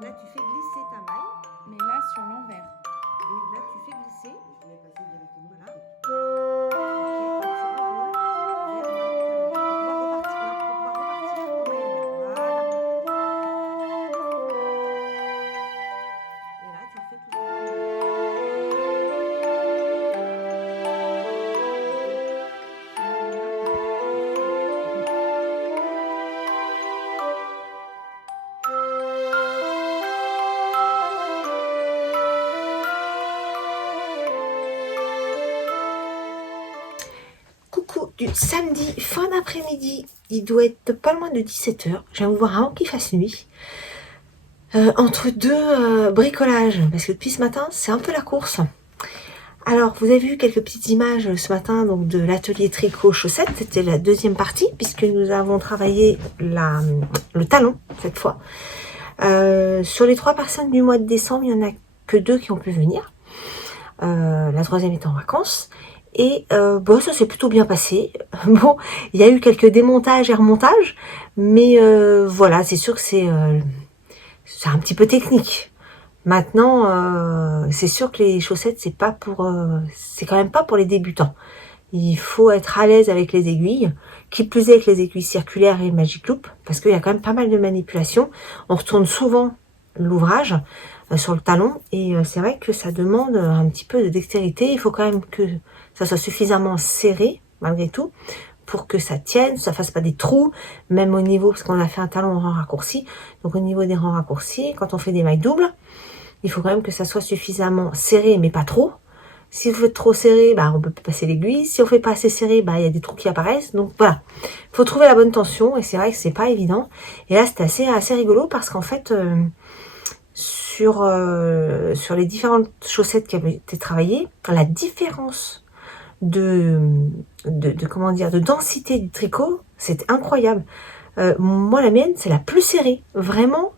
Là, tu fais glisser ta maille. Mais là, sur l'envers. Et là, tu fais glisser. Je vais passer directement. Voilà. Ok, et tu enroules vers l'intérieur. Pour pouvoir repartir. Non, pour pouvoir repartir au maillement. Voilà. Et là, tu le fais tout doucement. Coucou du samedi fin d'après-midi, il doit être pas loin de 17h, j'aime voir avant qu'il fasse nuit, entre deux bricolages, parce que depuis ce matin c'est un peu la course. Alors vous avez vu quelques petites images ce matin donc de l'atelier tricot chaussettes, c'était la deuxième partie puisque nous avons travaillé le talon cette fois. Sur les 3 personnes du mois de décembre, il n'y en a que 2 qui ont pu venir, la troisième est en vacances. Et bon, ça s'est plutôt bien passé. Bon, il y a eu quelques démontages et remontages, mais voilà, c'est sûr que c'est un petit peu technique. Maintenant, c'est sûr que les chaussettes, c'est pas pour, c'est quand même pas pour les débutants. Il faut être à l'aise avec les aiguilles, qui plus est avec les aiguilles circulaires et le Magic Loop, parce qu'il y a quand même pas mal de manipulations. On retourne souvent l'ouvrage sur le talon, et c'est vrai que ça demande un petit peu de dextérité. Il faut quand même que ça soit suffisamment serré, malgré tout, pour que ça tienne, ça fasse pas des trous, même au niveau, parce qu'on a fait un talon en rang raccourci, donc au niveau des rangs raccourcis, quand on fait des mailles doubles, il faut quand même que ça soit suffisamment serré, mais pas trop. Si vous faites trop serré, bah, on peut passer l'aiguille. Si on fait pas assez serré, bah, il y a des trous qui apparaissent. Donc voilà, il faut trouver la bonne tension, et c'est vrai que c'est pas évident. Et là, c'était assez rigolo, parce qu'en fait, sur les différentes chaussettes qui avaient été travaillées, la différence comment dire, de densité du tricot, c'est incroyable. Moi, la mienne, c'est la plus serrée. Vraiment,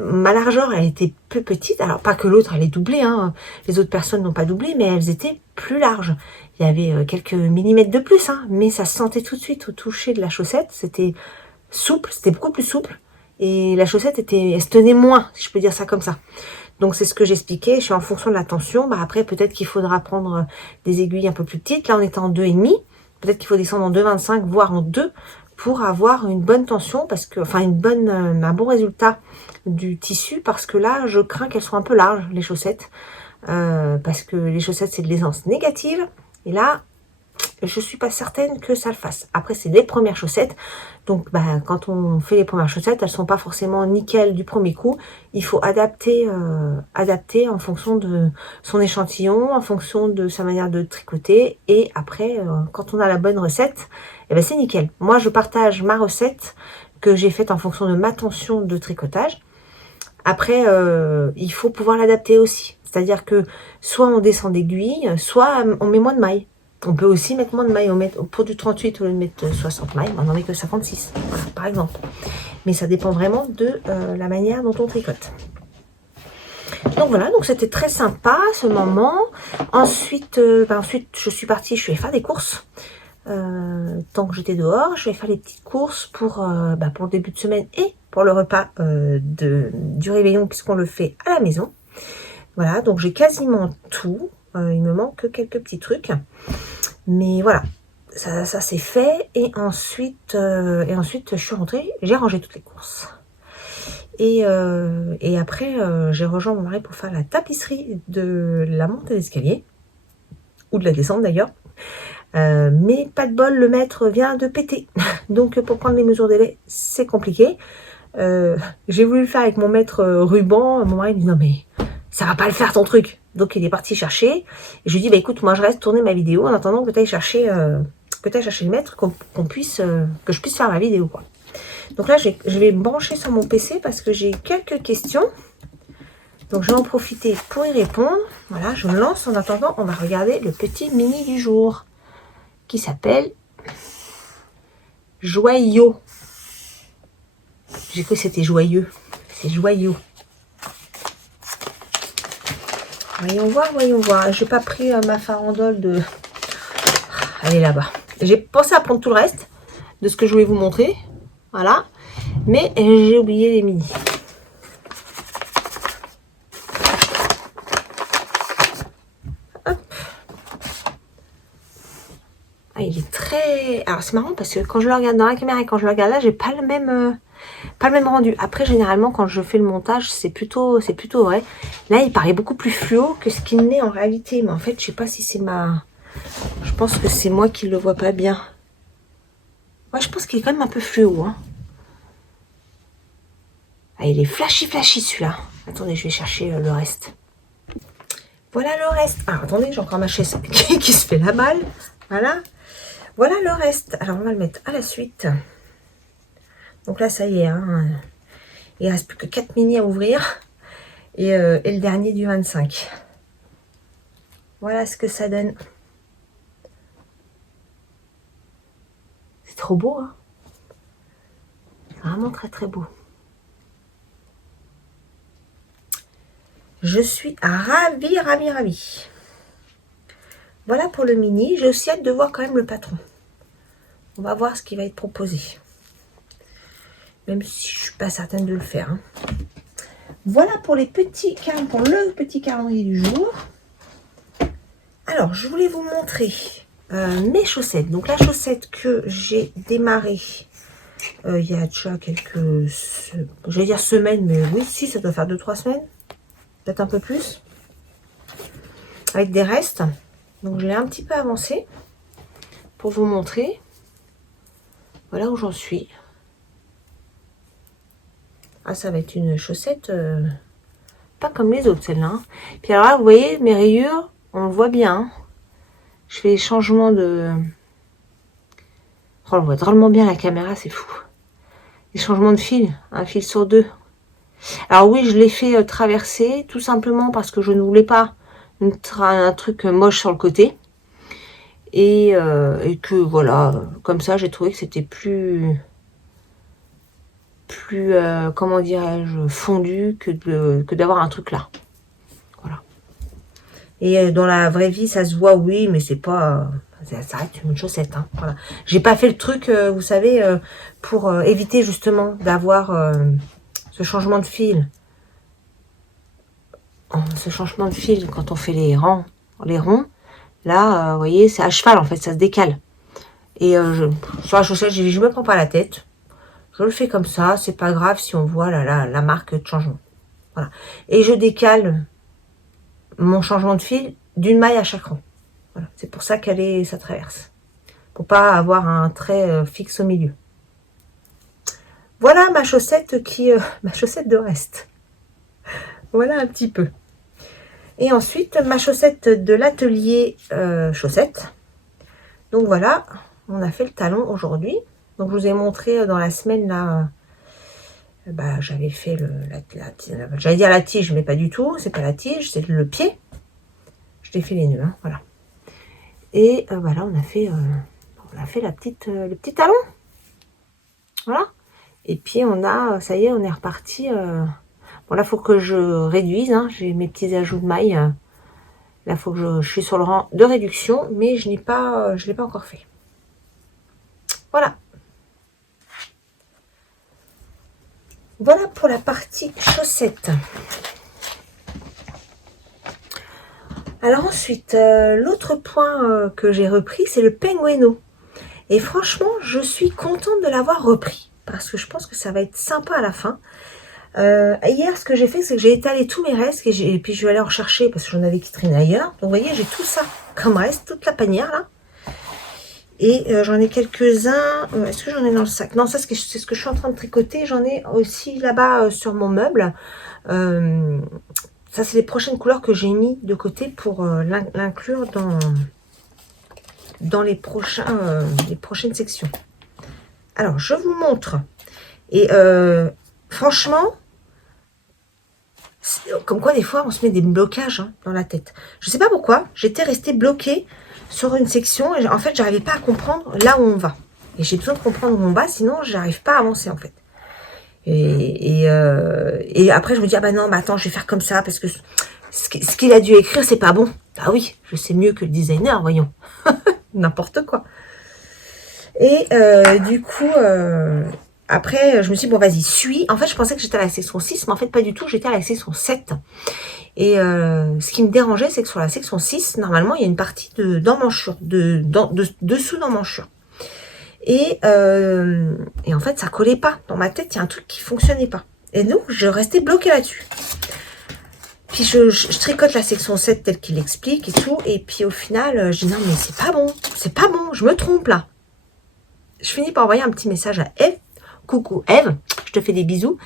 ma largeur, elle était plus petite. Alors, pas que l'autre, elle est doublée. Hein. Les autres personnes n'ont pas doublé, mais elles étaient plus larges. Il y avait quelques millimètres de plus, hein, mais ça se sentait tout de suite au toucher de la chaussette. C'était souple, c'était beaucoup plus souple. Et la chaussette, elle se tenait moins, si je peux dire ça comme ça. Donc c'est ce que j'expliquais, je suis en fonction de la tension. Bah, après, peut-être qu'il faudra prendre des aiguilles un peu plus petites. Là, on était en 2,5. Peut-être qu'il faut descendre en 2,25, voire en 2, pour avoir une bonne tension, parce que, enfin, un bon résultat du tissu, parce que là, je crains qu'elles soient un peu larges, les chaussettes. Parce que les chaussettes, c'est de l'aisance négative. Et là, je suis pas certaine que ça le fasse. Après, c'est les premières chaussettes. Donc, bah, quand on fait les premières chaussettes, elles sont pas forcément nickel du premier coup. Il faut adapter en fonction de son échantillon, en fonction de sa manière de tricoter. Et après, quand on a la bonne recette, eh ben, c'est nickel. Moi, je partage ma recette que j'ai faite en fonction de ma tension de tricotage. Après, il faut pouvoir l'adapter aussi. C'est-à-dire que soit on descend d'aiguille, soit on met moins de mailles. On peut aussi mettre moins de mailles. Pour du 38, au lieu de mettre 60 mailles, on n'en met que 56, voilà, par exemple. Mais ça dépend vraiment de la manière dont on tricote. Donc voilà, donc c'était très sympa ce moment. Ensuite, je suis partie, je suis allée faire des courses. Tant que j'étais dehors, je vais faire les petites courses pour le début de semaine et pour le repas du réveillon, puisqu'on le fait à la maison. Voilà, donc j'ai quasiment tout. Il me manque quelques petits trucs. Mais voilà, ça c'est fait. Et ensuite, je suis rentrée, j'ai rangé toutes les courses. Et après, j'ai rejoint mon mari pour faire la tapisserie de la montée d'escalier. Ou de la descente d'ailleurs. Mais pas de bol, le maître vient de péter. Donc pour prendre les mesures délai, c'est compliqué. J'ai voulu le faire avec mon maître ruban. Mon mari me dit non mais ça va pas le faire ton truc. Donc il est parti chercher. Et je lui dis bah écoute, moi je reste tourner ma vidéo en attendant que tu ailles chercher le maître, que je puisse faire ma vidéo quoi. Donc là je vais me brancher sur mon PC parce que j'ai quelques questions. Donc je vais en profiter pour y répondre. Voilà, je me lance. En attendant, on va regarder le petit mini du jour qui s'appelle Joyau. J'ai cru que c'était joyeux. C'est joyau. Voyons voir. J'ai pas pris ma farandole de... Elle est là-bas. J'ai pensé à prendre tout le reste de ce que je voulais vous montrer. Voilà. Mais j'ai oublié les mini. alors c'est marrant parce que quand je le regarde dans la caméra et quand je le regarde là, j'ai pas le même rendu. Après, généralement, quand je fais le montage, c'est plutôt vrai. Là, il paraît beaucoup plus fluo que ce qu'il n'est en réalité. Mais en fait, je sais pas si c'est ma... Je pense que c'est moi qui le vois pas bien. Ouais, je pense qu'il est quand même un peu fluo. Hein. Ah, il est flashy celui-là. Attendez, je vais chercher le reste. Voilà le reste. Ah, attendez, j'ai encore ma chaise qui se fait la balle. Voilà. Voilà le reste. Alors, on va le mettre à la suite. Donc là, ça y est. Hein. Il ne reste plus que 4 mini à ouvrir. Et le dernier du 25. Voilà ce que ça donne. C'est trop beau, hein. Vraiment très très beau. Je suis ravie. Voilà pour le mini. J'ai aussi hâte de voir quand même le patron. On va voir ce qui va être proposé. Même si je ne suis pas certaine de le faire. Hein. Voilà pour le petit calendrier du jour. Alors, je voulais vous montrer mes chaussettes. Donc, la chaussette que j'ai démarrée il y a déjà quelques... Je vais dire semaines, mais oui, si, ça doit faire 2-3 semaines. Peut-être un peu plus. Avec des restes. Donc, je l'ai un petit peu avancé pour vous montrer. Voilà où j'en suis. Ah, ça va être une chaussette pas comme les autres, celle-là. Hein. Puis alors là, vous voyez, mes rayures, on le voit bien. Hein. Je fais les changements de... Oh, on voit drôlement bien la caméra, c'est fou. Les changements de fil, un fil sur 2. Alors oui, je l'ai fait traverser, tout simplement parce que je ne voulais pas un truc moche sur le côté. Et que voilà, comme ça, j'ai trouvé que c'était plus comment dirais-je, fondu que d'avoir un truc là. Voilà. Et dans la vraie vie, ça se voit, oui, mais c'est pas... ça reste une chaussette. Hein, voilà. J'ai pas fait le truc, vous savez, pour éviter justement d'avoir ce changement de fil. Ce changement de fil, quand on fait les ronds, là, vous voyez, c'est à cheval, en fait, ça se décale. Et sur la chaussette, je me prends pas la tête. Je le fais comme ça, c'est pas grave si on voit la marque de changement. Voilà. Et je décale mon changement de fil d'une maille à chaque rang. Voilà. C'est pour ça ça traverse. Pour pas avoir un trait fixe au milieu. Voilà ma chaussette ma chaussette de reste. Voilà un petit peu. Et ensuite, ma chaussette de l'atelier chaussette. Donc voilà, on a fait le talon aujourd'hui. Donc je vous ai montré dans la semaine là, j'avais fait j'allais dire la tige, mais pas du tout, c'est pas la tige, c'est le pied. Je l'ai fait les nœuds, hein, voilà. Et voilà, on a fait le petit talon. Voilà. Et puis ça y est, on est reparti. Bon là, il faut que je réduise, hein, j'ai mes petits ajouts de mailles. Là, il faut que je suis sur le rang de réduction, mais je l'ai pas encore fait. Voilà. Voilà pour la partie chaussettes. Alors ensuite, l'autre point que j'ai repris, c'est le Pengueno. Et franchement, je suis contente de l'avoir repris. Parce que je pense que ça va être sympa à la fin. Hier, ce que j'ai fait, c'est que j'ai étalé tous mes restes. Et puis je vais aller en rechercher parce que j'en avais qui traînaient ailleurs. Donc vous voyez, j'ai tout ça comme reste, toute la panière là. Et j'en ai quelques-uns. Est-ce que j'en ai dans le sac? Non, ça c'est ce que je suis en train de tricoter. J'en ai aussi là-bas sur mon meuble. Ça, c'est les prochaines couleurs que j'ai mis de côté pour l'inclure dans les prochaines sections. Alors, je vous montre. Et franchement, comme quoi des fois, on se met des blocages hein, dans la tête. Je ne sais pas pourquoi, j'étais restée bloquée sur une section et en fait, j'arrivais pas à comprendre là où on va. Et j'ai besoin de comprendre où on va, sinon, j'arrive pas à avancer en fait. Et après, je me dis, ah bah non, bah attends, je vais faire comme ça, parce que ce qu'il a dû écrire, c'est pas bon. Ah oui, je sais mieux que le designer, voyons. N'importe quoi. Et du coup, après, je me suis dit, bon, vas-y, suis. En fait, je pensais que j'étais à la section 6, mais en fait, pas du tout, j'étais à la section 7. Et ce qui me dérangeait, c'est que sur la section 6, normalement, il y a une partie d'emmanchure, dessous d'emmanchure. Et en fait, ça collait pas. Dans ma tête, il y a un truc qui fonctionnait pas. Et donc, je restais bloquée là-dessus. Puis je tricote la section 7 telle qu'il explique et tout. Et puis au final, je dis non mais c'est pas bon. C'est pas bon, je me trompe là. Je finis par envoyer un petit message à Eve. Coucou Eve, je te fais des bisous.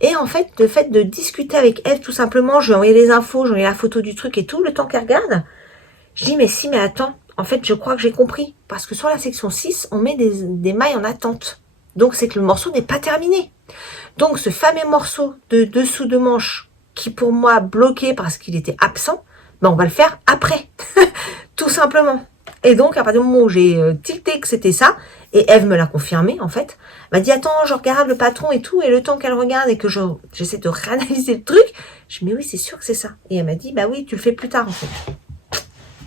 Et en fait, le fait de discuter avec Eve tout simplement, je lui ai envoyé les infos, j'ai envoyé la photo du truc et tout, le temps qu'elle regarde. Je dis mais si, mais attends, en fait je crois que j'ai compris. Parce que sur la section 6, on met des mailles en attente. Donc c'est que le morceau n'est pas terminé. Donc ce fameux morceau de dessous de manche qui pour moi bloqué parce qu'il était absent, ben on va le faire après. Tout simplement. Et donc à partir du moment où j'ai tilté que c'était ça, et Eve me l'a confirmé en fait, m'a dit attends, je regarde le patron et tout, et le temps qu'elle regarde et que j'essaie de réanalyser le truc, je dis mais oui c'est sûr que c'est ça. Et elle m'a dit bah oui tu le fais plus tard en fait.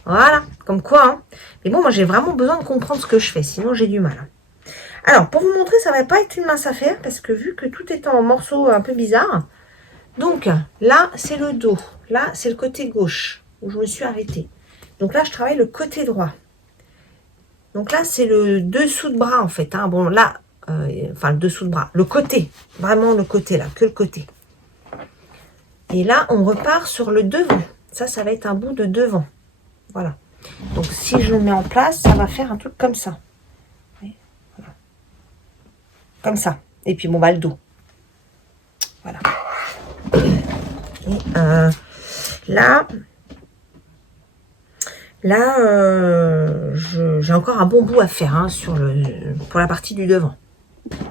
Voilà, comme quoi. Hein. Mais bon, moi j'ai vraiment besoin de comprendre ce que je fais, sinon j'ai du mal. Alors, pour vous montrer, ça va pas être une mince affaire, parce que vu que tout est en morceaux un peu bizarres, donc là, c'est le dos. Là, c'est le côté gauche, où je me suis arrêtée. Donc là, je travaille le côté droit. Donc là, c'est le dessous de bras, en fait. Hein. Bon, là, enfin, le dessous de bras. Le côté. Vraiment le côté, là. Que le côté. Et là, on repart sur le devant. Ça va être un bout de devant. Voilà. Donc, si je le mets en place, ça va faire un truc comme ça. Voilà. Comme ça. Et puis, bon, bah, le dos. Voilà. Et là, j'ai encore un bon bout à faire hein, pour la partie du devant.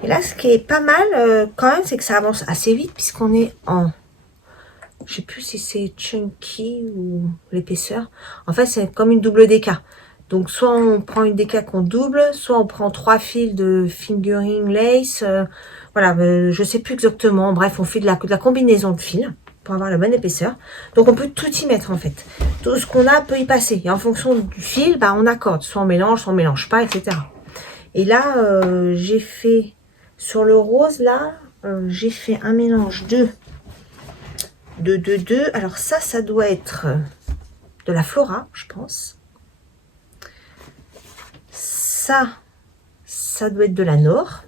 Et là, ce qui est pas mal quand même, c'est que ça avance assez vite puisqu'on est en... Je sais plus si c'est chunky ou l'épaisseur. En fait, c'est comme une double DK. Donc, soit on prend une DK qu'on double, soit on prend 3 fils de fingering lace. Voilà, je sais plus exactement. Bref, on fait de la combinaison de fils pour avoir la bonne épaisseur. Donc, on peut tout y mettre en fait. Tout ce qu'on a peut y passer. Et en fonction du fil, bah, on accorde. Soit on mélange pas, etc. Et là, j'ai fait, sur le rose, là, j'ai fait un mélange de. Alors ça doit être de la Flora, je pense. Ça doit être de la Nord.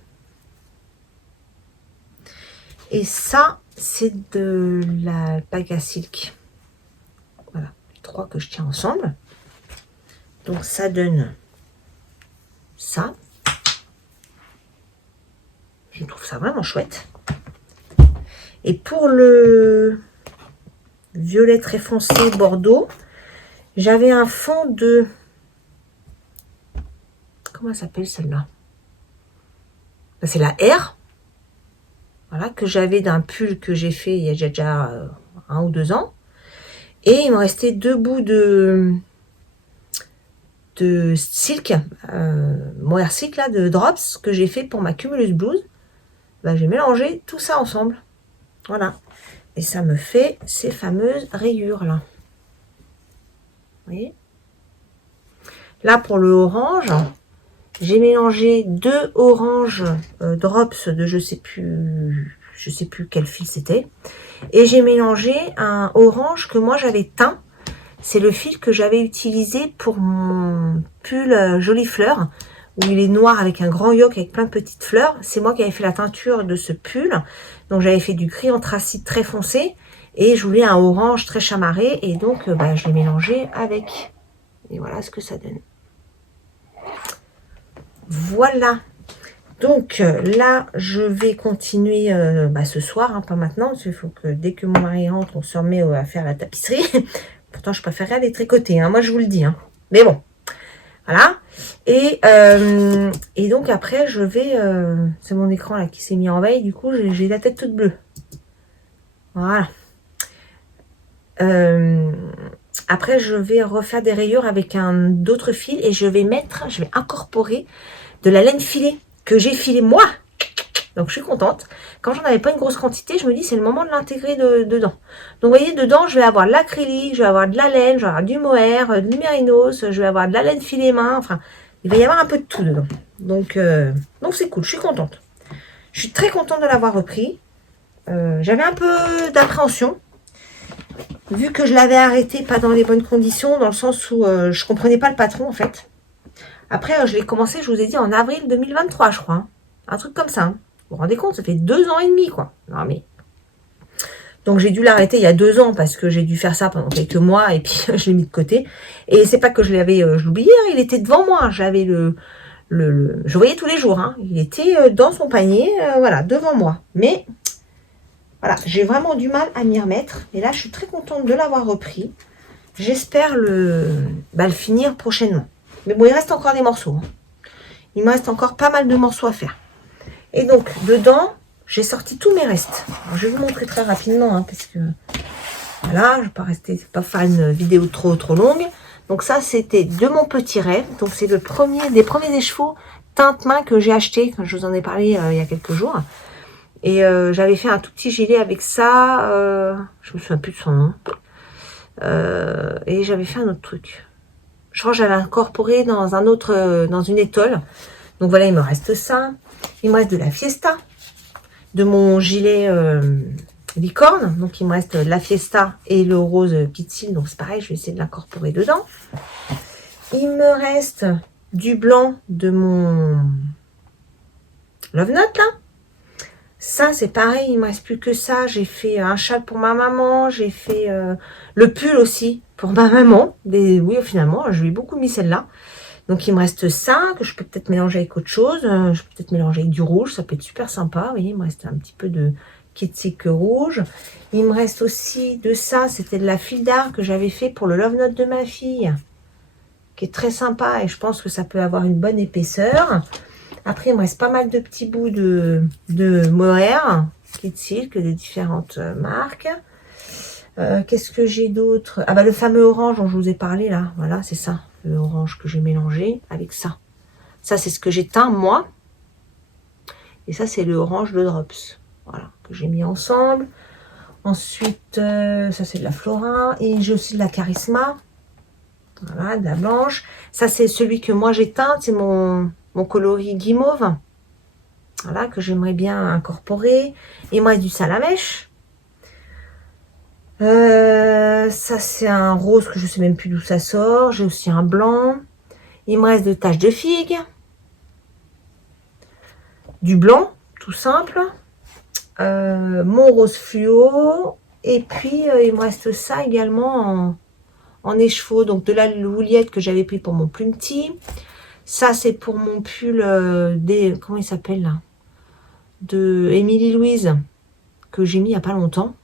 Et ça, c'est de la Alpaca Silk. Voilà, les 3 que je tiens ensemble. Donc ça donne ça. Je trouve ça vraiment chouette. Et pour le violet très foncé bordeaux, j'avais un fond de... Comment elle s'appelle celle-là? C'est la R. Voilà, que j'avais d'un pull que j'ai fait il y a déjà 1 ou 2 ans. Et il me restait 2 bouts de silk, mohair silk là, de drops que j'ai fait pour ma cumulus blouse. Ben, j'ai mélangé tout ça ensemble. Voilà. Et ça me fait ces fameuses rayures là. Vous voyez? Là pour le orange, j'ai mélangé 2 oranges drops de je sais plus quel fil c'était. Et j'ai mélangé un orange que moi j'avais teint. C'est le fil que j'avais utilisé pour mon pull Jolie Fleur, où il est noir avec un grand yoke avec plein de petites fleurs. C'est moi qui avais fait la teinture de ce pull. Donc j'avais fait du gris anthracite très foncé. Et je voulais un orange très chamarré. Et donc je l'ai mélangé avec. Et voilà ce que ça donne. Voilà. Donc là, je vais continuer ce soir, hein, pas maintenant. Parce qu'il faut que dès que mon mari rentre, on se remet à faire la tapisserie. Pourtant, je préférerais aller tricoter, hein, moi je vous le dis. Hein. Mais bon, voilà. Et donc après, je vais... c'est mon écran là qui s'est mis en veille. Du coup, j'ai la tête toute bleue. Voilà. Après, je vais refaire des rayures avec d'autres fils. Et je vais incorporer de la laine filée que j'ai filée moi. Donc, je suis contente. Quand j'en avais pas une grosse quantité, je me dis c'est le moment de l'intégrer dedans. Donc, vous voyez, dedans, je vais avoir de l'acrylique, je vais avoir de la laine, je vais avoir du mohair, du mérinos, je vais avoir de la laine filet main. Enfin, il va y avoir un peu de tout dedans. Donc c'est cool, je suis contente. Je suis très contente de l'avoir repris. J'avais un peu d'appréhension. Vu que je l'avais arrêté pas dans les bonnes conditions, dans le sens où je comprenais pas le patron, en fait. Après, je l'ai commencé, je vous ai dit, en avril 2023, je crois. Hein. Un truc comme ça. Hein. Vous vous rendez compte, ça fait 2 ans et demi, quoi. Non, mais... Donc, j'ai dû l'arrêter il y a 2 ans parce que j'ai dû faire ça pendant quelques mois et puis je l'ai mis de côté. Et c'est pas que je l'avais, je l'oubliais, hein, il était devant moi. J'avais je voyais tous les jours. Hein. Il était dans son panier, voilà, devant moi. Mais, voilà, j'ai vraiment du mal à m'y remettre. Et là, je suis très contente de l'avoir repris. J'espère le finir prochainement. Mais bon, il reste encore des morceaux. Hein. Il me reste encore pas mal de morceaux à faire. Et donc, dedans, j'ai sorti tous mes restes. Alors, je vais vous montrer très rapidement, hein, parce que, voilà, je ne vais pas faire une vidéo trop longue. Donc ça, c'était de mon petit rêve. Donc c'est des premiers écheveaux teinte-main que j'ai acheté, quand je vous en ai parlé il y a quelques jours. Et j'avais fait un tout petit gilet avec ça. Je me souviens plus de son nom. Et j'avais fait un autre truc. Je crois que j'avais incorporé dans dans une étole. Donc voilà, il me reste ça. Il me reste de la Fiesta, de mon gilet licorne. Donc il me reste la Fiesta et le rose Pitsil. Donc c'est pareil, je vais essayer de l'incorporer dedans. Il me reste du blanc de mon Love Note là. Ça c'est pareil, il me reste plus que ça. J'ai fait un châle pour ma maman. J'ai fait le pull aussi pour ma maman. Mais oui, finalement, je lui ai beaucoup mis celle-là. Donc, il me reste ça, que je peux peut-être mélanger avec autre chose. Je peux peut-être mélanger avec du rouge, ça peut être super sympa. Vous voyez, il me reste un petit peu de Kitsik rouge. Il me reste aussi de ça, c'était de la fil d'art que j'avais fait pour le Love Note de ma fille, qui est très sympa et je pense que ça peut avoir une bonne épaisseur. Après, il me reste pas mal de petits bouts de mohair, Kitsik, de différentes marques. Qu'est-ce que j'ai d'autre? Ah bah le fameux orange dont je vous ai parlé là, voilà, c'est ça. Le orange que j'ai mélangé avec ça. Ça, c'est ce que j'ai teint, moi. Et ça, c'est le orange de Drops. Voilà, que j'ai mis ensemble. Ensuite, ça, c'est de la Flora. Et j'ai aussi de la Charisma. Voilà, de la blanche. Ça, c'est celui que moi, j'ai teint. C'est mon coloris guimauve. Voilà, que j'aimerais bien incorporer. Et moi, du Salamèche. Ça, c'est un rose que je sais même plus d'où ça sort. J'ai aussi un blanc. Il me reste de taches de figue. Du blanc, tout simple. Mon rose fluo. Et puis, il me reste ça également en écheveau. Donc, de la louliette que j'avais pris pour mon plumetis. Ça, c'est pour mon pull comment il s'appelle là? De Émilie Louise. Que j'ai mis il n'y a pas longtemps.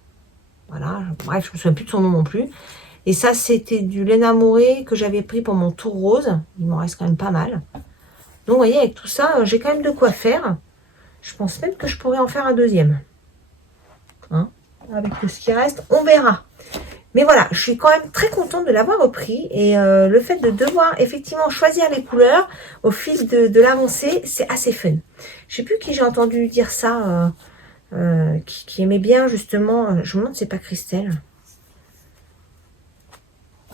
Voilà, bref, je ne me souviens plus de son nom non plus. Et ça, c'était du laine amourée que j'avais pris pour mon tour rose. Il m'en reste quand même pas mal. Donc, vous voyez, avec tout ça, j'ai quand même de quoi faire. Je pense même que je pourrais en faire un deuxième. Hein, avec tout ce qui reste, on verra. Mais voilà, je suis quand même très contente de l'avoir repris. Et le fait de devoir effectivement choisir les couleurs au fil de l'avancée, c'est assez fun. Je ne sais plus qui j'ai entendu dire ça... qui aimait bien justement, je me demande si c'est pas Christelle,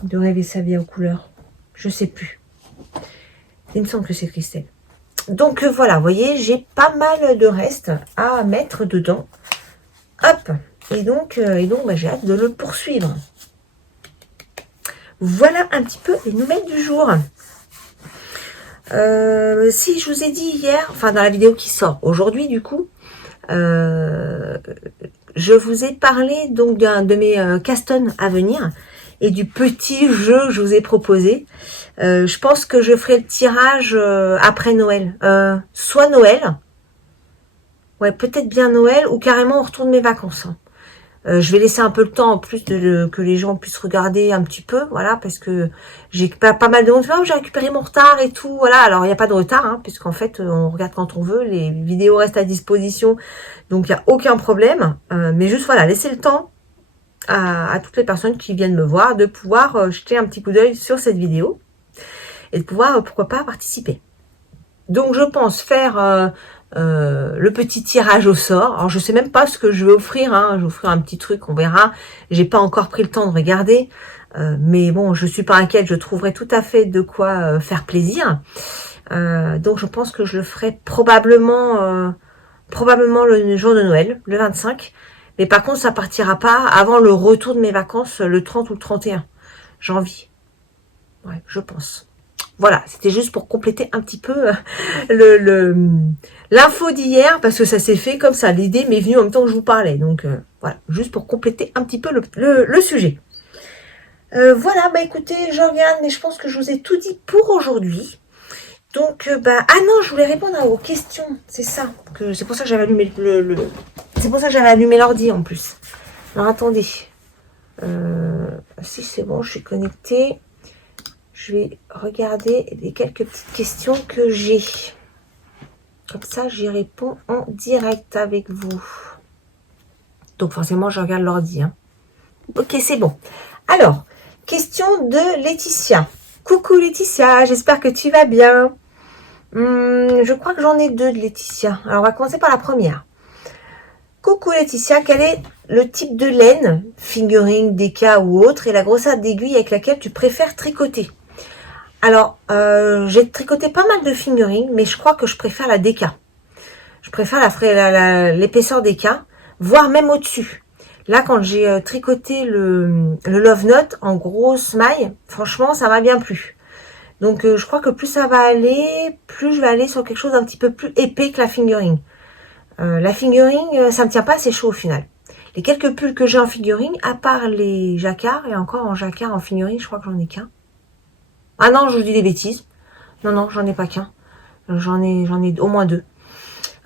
de rêver sa vie en couleur. Je sais plus. Il me semble que c'est Christelle. Donc voilà, vous voyez, j'ai pas mal de restes à mettre dedans. Hop. Et donc bah, j'ai hâte de le poursuivre. Voilà un petit peu les nouvelles du jour. Si je vous ai dit hier, enfin dans la vidéo qui sort aujourd'hui du coup, je vous ai parlé donc de mes castons à venir et du petit jeu que je vous ai proposé. Je pense que je ferai le tirage après Noël. Soit Noël, ouais, peut-être bien Noël, ou carrément au retour de mes vacances. Hein. Je vais laisser un peu le temps en plus que les gens puissent regarder un petit peu, voilà, parce que j'ai pas mal de monde. Oh, j'ai récupéré mon retard et tout, voilà. Alors il n'y a pas de retard, hein, puisqu'en fait on regarde quand on veut, les vidéos restent à disposition, donc il n'y a aucun problème. Mais juste voilà, laisser le temps à toutes les personnes qui viennent me voir de pouvoir jeter un petit coup d'œil sur cette vidéo et de pouvoir pourquoi pas participer. Donc je pense faire le petit tirage au sort. Alors je sais même pas ce que je vais offrir, hein. Je vais offrir un petit truc, on verra. J'ai pas encore pris le temps de regarder, mais bon, je suis pas inquiète, je trouverai tout à fait de quoi faire plaisir. Donc je pense que je le ferai probablement le jour de Noël, le 25. Mais par contre, ça partira pas avant le retour de mes vacances, le 30 ou le 31 janvier. Ouais, je pense. Voilà, c'était juste pour compléter un petit peu l'info d'hier, parce que ça s'est fait comme ça. L'idée m'est venue en même temps que je vous parlais. Donc voilà, juste pour compléter un petit peu le sujet. Voilà, bah écoutez, je regarde, mais je pense que je vous ai tout dit pour aujourd'hui. Donc, ah non, je voulais répondre aux questions, c'est ça. C'est pour ça que j'avais allumé c'est pour ça que j'avais allumé l'ordi en plus. Alors attendez. Si c'est bon, je suis connectée. Je vais regarder les quelques petites questions que j'ai. Comme ça, j'y réponds en direct avec vous. Donc forcément, je regarde l'ordi. Hein. Ok, c'est bon. Alors, question de Laetitia. Coucou Laetitia, j'espère que tu vas bien. Je crois que j'en ai deux de Laetitia. Alors, on va commencer par la première. Coucou Laetitia, quel est le type de laine, fingering, déca ou autre, et la grosseur d'aiguille avec laquelle tu préfères tricoter? Alors, j'ai tricoté pas mal de fingering, mais je crois que je préfère la déca. Je préfère l'épaisseur déca, voire même au-dessus. Là, quand j'ai tricoté le Love Note en grosse maille, franchement, ça m'a bien plu. Donc, je crois que plus ça va aller, plus je vais aller sur quelque chose d'un petit peu plus épais que la fingering. La fingering, ça me tient pas assez chaud au final. Les quelques pulls que j'ai en fingering, à part les jacquards, et encore en jacquard, en fingering, je crois que j'en ai qu'un. Ah non, je vous dis des bêtises. Non, j'en ai pas qu'un. J'en ai au moins deux.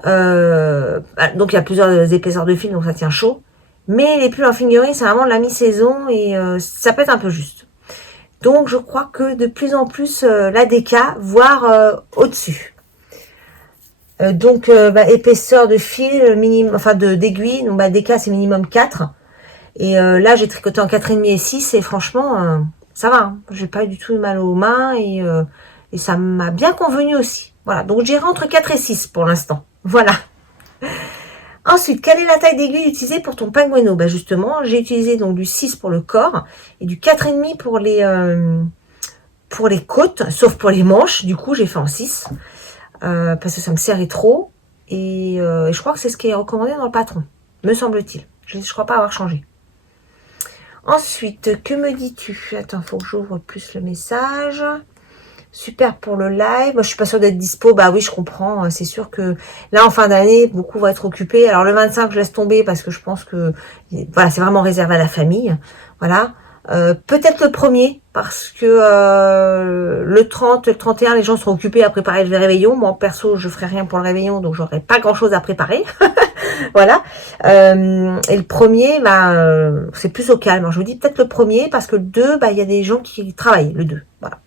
Donc il y a plusieurs épaisseurs de fil, donc ça tient chaud. Mais les pulls en fingering, c'est vraiment de la mi-saison et ça peut être un peu juste. Donc je crois que de plus en plus la déca, voire au-dessus. Donc épaisseur de fil, minimum, enfin d'aiguille, donc déca c'est minimum 4. Et là j'ai tricoté en 4,5 et 6 et franchement ça va, hein. J'ai pas eu du tout de mal aux mains et ça m'a bien convenu aussi. Voilà, donc j'irai entre 4 et 6 pour l'instant. Voilà. Ensuite, quelle est la taille d'aiguille utilisée pour ton Pengueno? Justement, j'ai utilisé donc du 6 pour le corps et du 4,5 pour les côtes, sauf pour les manches. Du coup, j'ai fait en 6 parce que ça me serrait trop. Et je crois que c'est ce qui est recommandé dans le patron, me semble-t-il. Je ne crois pas avoir changé. Ensuite, que me dis-tu? Attends, il faut que j'ouvre plus le message. Super pour le live. Moi, je suis pas sûre d'être dispo. Bah oui, je comprends. C'est sûr que là, en fin d'année, beaucoup vont être occupés. Alors, le 25, je laisse tomber parce que je pense que voilà, c'est vraiment réservé à la famille. Voilà. Peut-être le premier parce que le 30, le 31, les gens seront occupés à préparer le réveillon. Moi, perso, je ferai rien pour le réveillon, donc j'aurai pas grand-chose à préparer. Voilà. Et le premier, c'est plus au calme. Alors, je vous dis peut-être le premier parce que le 2, il y a des gens qui travaillent le 2. Voilà.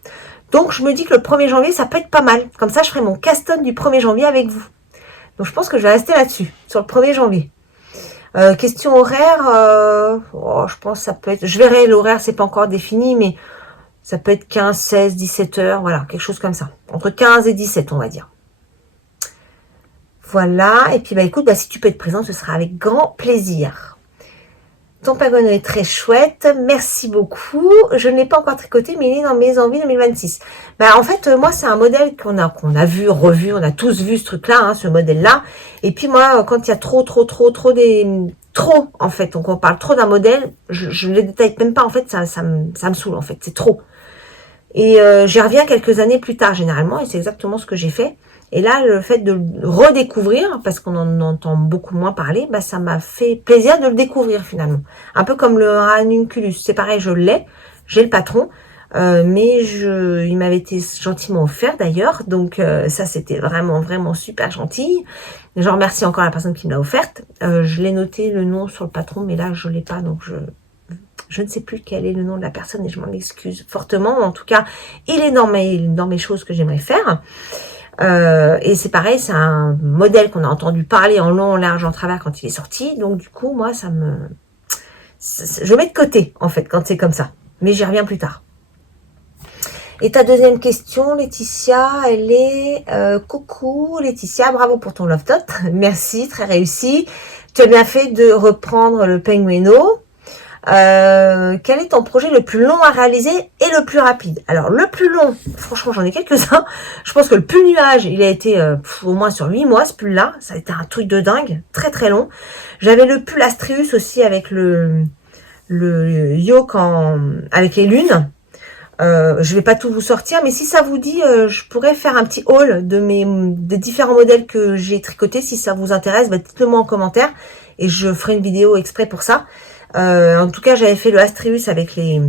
Donc, je me dis que le 1er janvier, ça peut être pas mal. Comme ça, je ferai mon Caston du 1er janvier avec vous. Donc, je pense que je vais rester là-dessus, sur le 1er janvier. Question horaire, je pense que ça peut être... Je verrai, l'horaire, c'est pas encore défini, mais ça peut être 15, 16, 17 heures. Voilà, quelque chose comme ça. Entre 15 et 17, on va dire. Voilà. Et puis, écoute, si tu peux être présent, ce sera avec grand plaisir. Ton Pengueno est très chouette, merci beaucoup. Je ne l'ai pas encore tricoté, mais il est dans mes envies 2026. En fait, moi, c'est un modèle qu'on a vu, revu, on a tous vu ce truc-là, hein, ce modèle-là. Et puis moi, quand il y a trop, en fait, donc on parle trop d'un modèle, je ne le détaille même pas, en fait, ça me saoule, en fait, c'est trop. Et j'y reviens quelques années plus tard, généralement, et c'est exactement ce que j'ai fait. Et là, le fait de le redécouvrir, parce qu'on en entend beaucoup moins parler, ça m'a fait plaisir de le découvrir finalement. Un peu comme le ranunculus. C'est pareil, j'ai le patron, mais il m'avait été gentiment offert d'ailleurs. Donc ça, c'était vraiment, vraiment super gentil. Je remercie encore la personne qui me l'a offerte. Je l'ai noté le nom sur le patron, mais là, je l'ai pas, donc je ne sais plus quel est le nom de la personne et je m'en excuse fortement. En tout cas, il est dans mes choses que j'aimerais faire. Et c'est pareil, c'est un modèle qu'on a entendu parler en long, en large, en travers quand il est sorti. Donc du coup, moi, je mets de côté, en fait, quand c'est comme ça. Mais j'y reviens plus tard. Et ta deuxième question, Laetitia, elle est... coucou Laetitia, bravo pour ton Love Dot. Merci, très réussi. Tu as bien fait de reprendre le Pengueno. Quel est ton projet le plus long à réaliser et le plus rapide? Alors le plus long, franchement j'en ai quelques-uns. Je pense que le pull nuage, il a été au moins sur 8 mois ce pull là, ça a été un truc de dingue, très très long. J'avais le pull Astrius aussi avec le yoke avec les lunes. Je vais pas tout vous sortir, mais si ça vous dit, je pourrais faire un petit haul des différents modèles que j'ai tricotés. Si ça vous intéresse, bah, dites-le moi en commentaire et je ferai une vidéo exprès pour ça. En tout cas, j'avais fait le Astrius avec les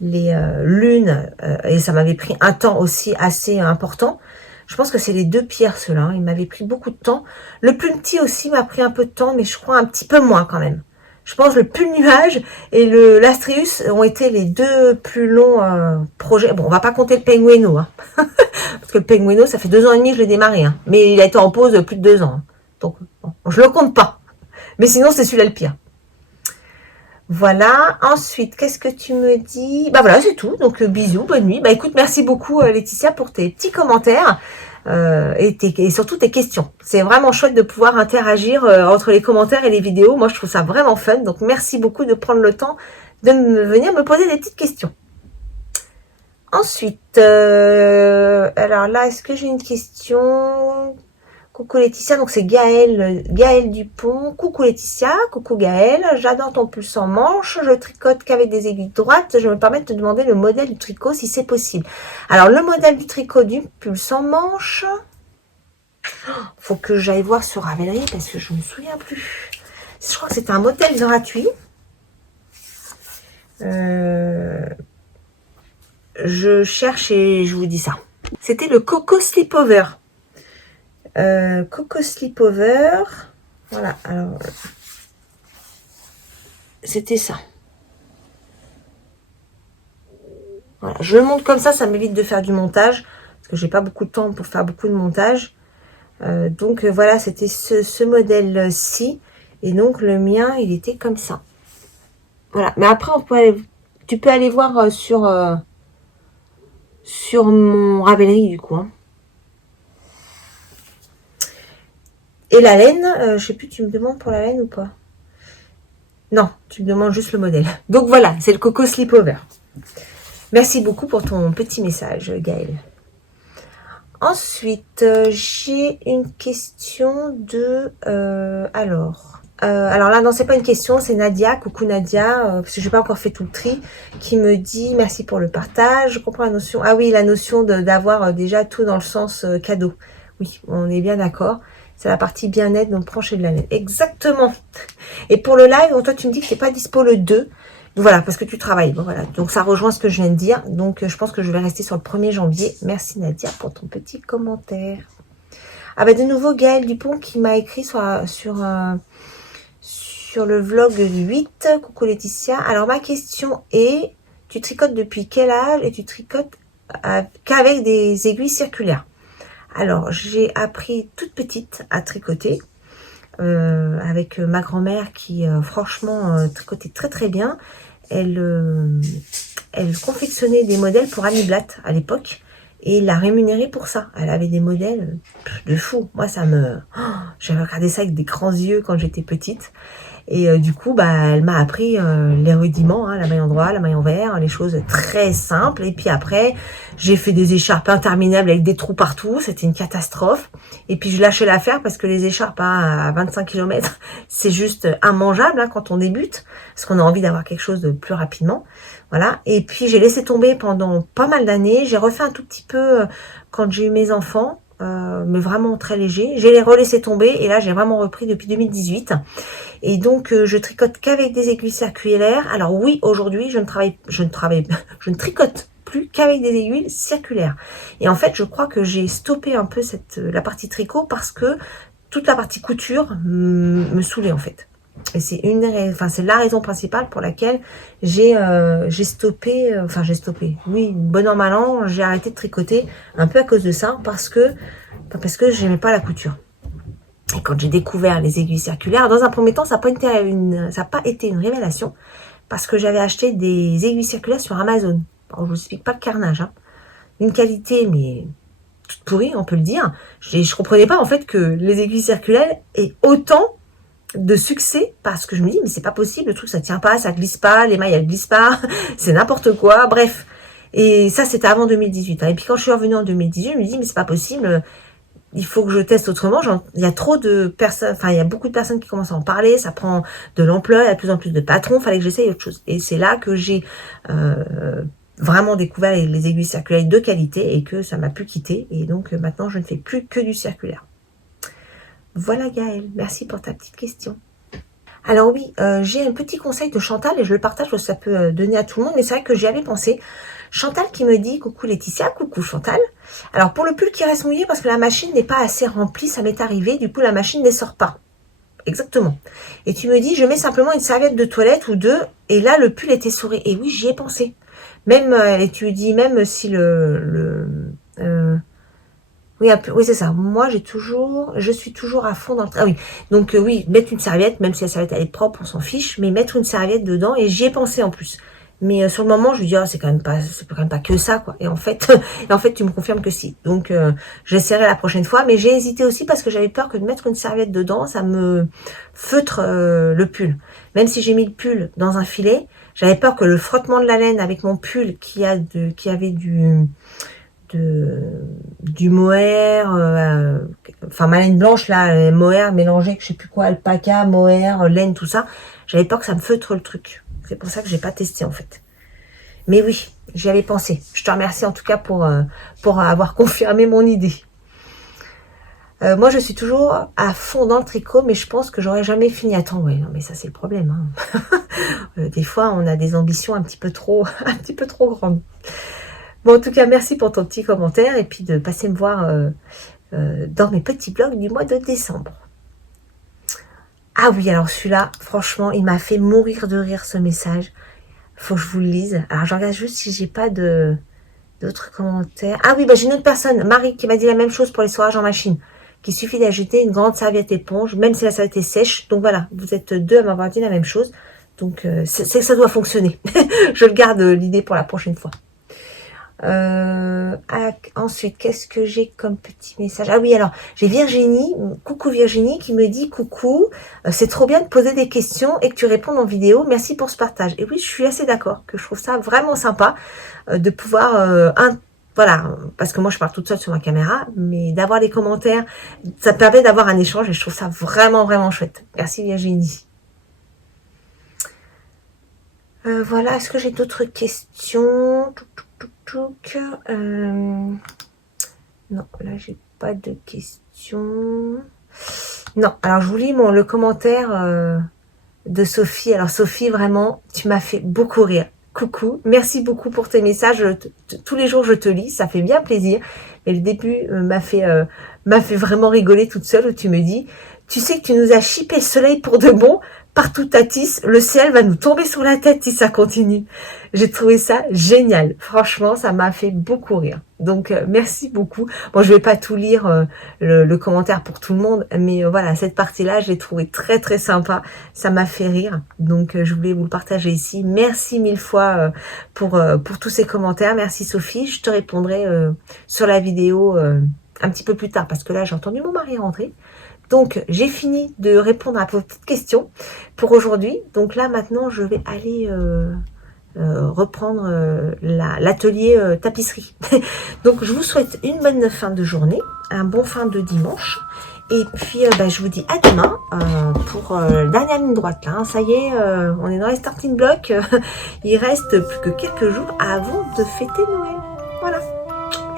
lunes et ça m'avait pris un temps aussi assez important. Je pense que c'est les deux pierres ceux-là, hein. Il m'avait pris beaucoup de temps. Le plume petit aussi m'a pris un peu de temps, mais je crois un petit peu moins quand même. Je pense que le plume nuage et l'Astrius ont été les deux plus longs projets. Bon, on va pas compter le Pengueno, hein. Parce que le Pengueno, ça fait 2 ans et demi que je l'ai démarré, hein. Mais il a été en pause plus de 2 ans, hein. Donc, bon, je le compte pas. Mais sinon, c'est celui-là le pire. Voilà, ensuite, qu'est-ce que tu me dis? Bah voilà, c'est tout, donc bisous, bonne nuit. Bah écoute, merci beaucoup Laetitia pour tes petits commentaires et surtout tes questions. C'est vraiment chouette de pouvoir interagir entre les commentaires et les vidéos. Moi, je trouve ça vraiment fun, donc merci beaucoup de prendre le temps de venir me poser des petites questions. Ensuite, alors là, est-ce que j'ai une question? Coucou Laetitia, donc c'est Gaël Dupont. Coucou Laetitia, coucou Gaël, j'adore ton pull sans manche, je tricote qu'avec des aiguilles droites, je me permets de te demander le modèle du tricot si c'est possible. Alors le modèle du tricot du pull sans manche, faut que j'aille voir sur Ravelry parce que je ne me souviens plus. Je crois que c'était un modèle gratuit. Je cherche et je vous dis ça. C'était le Coco Slipover. Coco Slipover, voilà, alors c'était ça. Voilà, je le montre comme ça m'évite de faire du montage, parce que j'ai pas beaucoup de temps pour faire beaucoup de montage. Donc voilà, c'était ce modèle-ci, et donc le mien, il était comme ça. Voilà, mais après, tu peux aller voir sur mon Ravelry, du coup, hein. Et la laine, je sais plus, tu me demandes pour la laine ou pas? Non, tu me demandes juste le modèle. Donc voilà, c'est le Coco Slipover. Merci beaucoup pour ton petit message, Gaël. Ensuite, j'ai une question de... alors là, non, c'est pas une question, c'est Nadia. Coucou Nadia, parce que j'ai pas encore fait tout le tri, qui me dit merci pour le partage. Je comprends la notion. Ah oui, la notion d'avoir déjà tout dans le sens cadeau. Oui, on est bien d'accord. C'est la partie bien-être, donc brancher de la laine. Exactement. Et pour le live, toi, tu me dis que tu n'es pas dispo le 2. Donc voilà, parce que tu travailles. Bon, voilà. Donc ça rejoint ce que je viens de dire. Donc je pense que je vais rester sur le 1er janvier. Merci Nadia pour ton petit commentaire. Ah bah de nouveau Gaël Dupont qui m'a écrit sur le vlog 8. Coucou Laetitia. Alors ma question est, tu tricotes depuis quel âge et tu tricotes qu'avec des aiguilles circulaires? Alors, j'ai appris toute petite à tricoter avec ma grand-mère qui, franchement, tricotait très très bien. Elle confectionnait des modèles pour Annie Blatt à l'époque et l'a rémunérée pour ça. Elle avait des modèles de fou. Moi, j'avais regardé ça avec des grands yeux quand j'étais petite. Et du coup, elle m'a appris les rudiments, hein, la maille en droit, la maille en vert, les choses très simples. Et puis après, j'ai fait des écharpes interminables avec des trous partout. C'était une catastrophe. Et puis je lâchais l'affaire parce que les écharpes à 25 km, c'est juste immangeable hein, quand on débute. Parce qu'on a envie d'avoir quelque chose de plus rapidement. Voilà. Et puis j'ai laissé tomber pendant pas mal d'années. J'ai refait un tout petit peu quand j'ai eu mes enfants. Mais vraiment très léger. J'ai les relaissé tomber et là j'ai vraiment repris depuis 2018. Et donc je tricote qu'avec des aiguilles circulaires. Alors oui, aujourd'hui je ne tricote plus qu'avec des aiguilles circulaires. Et en fait je crois que j'ai stoppé un peu la partie tricot parce que toute la partie couture me saoulait en fait. Et c'est la raison principale pour laquelle j'ai stoppé, oui, bon an, mal an, j'ai arrêté de tricoter un peu à cause de ça, parce que j'aimais pas la couture. Et quand j'ai découvert les aiguilles circulaires, dans un premier temps, ça n'a pas été une révélation, parce que j'avais acheté des aiguilles circulaires sur Amazon. Alors, je vous explique pas le carnage, hein. Une qualité, mais toute pourrie, on peut le dire. Je comprenais pas en fait que les aiguilles circulaires aient autant de succès, parce que je me dis mais c'est pas possible, le truc ça tient pas, ça glisse pas, les mailles elles glissent pas, c'est n'importe quoi, bref. Et ça c'était avant 2018 hein. Et puis quand je suis revenue en 2018, je me dis mais c'est pas possible, il faut que je teste autrement. Il y a trop de personnes, il y a beaucoup de personnes qui commencent à en parler, ça prend de l'ampleur, il y a de plus en plus de patrons, fallait que j'essaye autre chose. Et c'est là que j'ai vraiment découvert les aiguilles circulaires de qualité et que ça m'a pu quitter. Et donc maintenant, je ne fais plus que du circulaire. Voilà Gaëlle, merci pour ta petite question. Alors oui, j'ai un petit conseil de Chantal et je le partage parce que ça peut donner à tout le monde, mais c'est vrai que j'y avais pensé. Chantal qui me dit, coucou Laetitia, coucou Chantal. Alors pour le pull qui reste mouillé parce que la machine n'est pas assez remplie, ça m'est arrivé, du coup la machine ne sort pas. Exactement. Et tu me dis, je mets simplement une serviette de toilette ou deux, et là le pull était essoré. Et oui, j'y ai pensé. Même, et tu dis même si oui, oui c'est ça. Moi, je suis toujours à fond dans le... Ah oui, donc oui, mettre une serviette, même si la serviette elle est propre, on s'en fiche, mais mettre une serviette dedans, et j'y ai pensé en plus. Mais sur le moment, je me dis, oh, c'est quand même pas que ça, quoi. Et en fait, tu me confirmes que si. Donc, j'essaierai la prochaine fois, mais j'ai hésité aussi parce que j'avais peur que de mettre une serviette dedans, ça me feutre le pull. Même si j'ai mis le pull dans un filet, j'avais peur que le frottement de la laine avec mon pull qui avait du mohair, enfin ma laine blanche là, mohair mélangé avec je sais plus quoi, alpaca, mohair, laine, tout ça, j'avais peur que ça me feutre le truc. C'est pour ça que j'ai pas testé en fait. Mais oui, j'y avais pensé. Je te remercie en tout cas pour avoir confirmé mon idée. Moi je suis toujours à fond dans le tricot, mais je pense que j'aurais jamais fini à temps. Ouais, non mais ça c'est le problème. Hein. Des fois on a des ambitions un petit peu trop grandes. Bon, en tout cas, merci pour ton petit commentaire et puis de passer me voir dans mes petits blogs du mois de décembre. Ah oui, alors celui-là, franchement, il m'a fait mourir de rire ce message. Faut que je vous le lise. Alors, je regarde juste si j'ai pas d'autres commentaires. Ah oui, bah, j'ai une autre personne, Marie, qui m'a dit la même chose pour les soirages en machine. Qu'il suffit d'ajouter une grande serviette éponge, même si la serviette est sèche. Donc voilà, vous êtes deux à m'avoir dit la même chose. Donc, ça doit fonctionner. Je le garde l'idée pour la prochaine fois. Ensuite, qu'est-ce que j'ai comme petit message? Ah oui, alors, j'ai Virginie, coucou Virginie, qui me dit, coucou, c'est trop bien de poser des questions et que tu répondes en vidéo, merci pour ce partage. Et oui, je suis assez d'accord, que je trouve ça vraiment sympa de pouvoir, voilà, parce que moi je parle toute seule sur ma caméra, mais d'avoir des commentaires, ça permet d'avoir un échange et je trouve ça vraiment, vraiment chouette. Merci Virginie. Voilà, est-ce que j'ai d'autres questions? Non, là j'ai pas de questions. Non, alors je vous lis le commentaire de Sophie. Alors Sophie, vraiment, tu m'as fait beaucoup rire. Coucou, merci beaucoup pour tes messages. Tous les jours je te lis, ça fait bien plaisir. Et le début m'a fait vraiment rigoler toute seule où tu me dis, tu sais que tu nous as chippé le soleil pour de bon. Partout à Tis, le ciel va nous tomber sur la tête si ça continue. J'ai trouvé ça génial. Franchement, ça m'a fait beaucoup rire. Donc, merci beaucoup. Bon, je vais pas tout lire le commentaire pour tout le monde, mais voilà, cette partie-là, je l'ai trouvé très, très sympa. Ça m'a fait rire. Donc, je voulais vous le partager ici. Merci mille fois pour tous ces commentaires. Merci Sophie. Je te répondrai sur la vidéo un petit peu plus tard parce que là, j'ai entendu mon mari rentrer. Donc, j'ai fini de répondre à vos petites questions pour aujourd'hui. Donc là, maintenant, je vais aller reprendre l'atelier tapisserie. Donc, je vous souhaite une bonne fin de journée, un bon fin de dimanche. Et puis, je vous dis à demain pour la dernière ligne droite. Là, hein. Ça y est, on est dans les starting blocks. Il reste plus que quelques jours avant de fêter Noël. Voilà.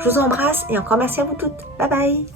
Je vous embrasse et encore merci à vous toutes. Bye bye.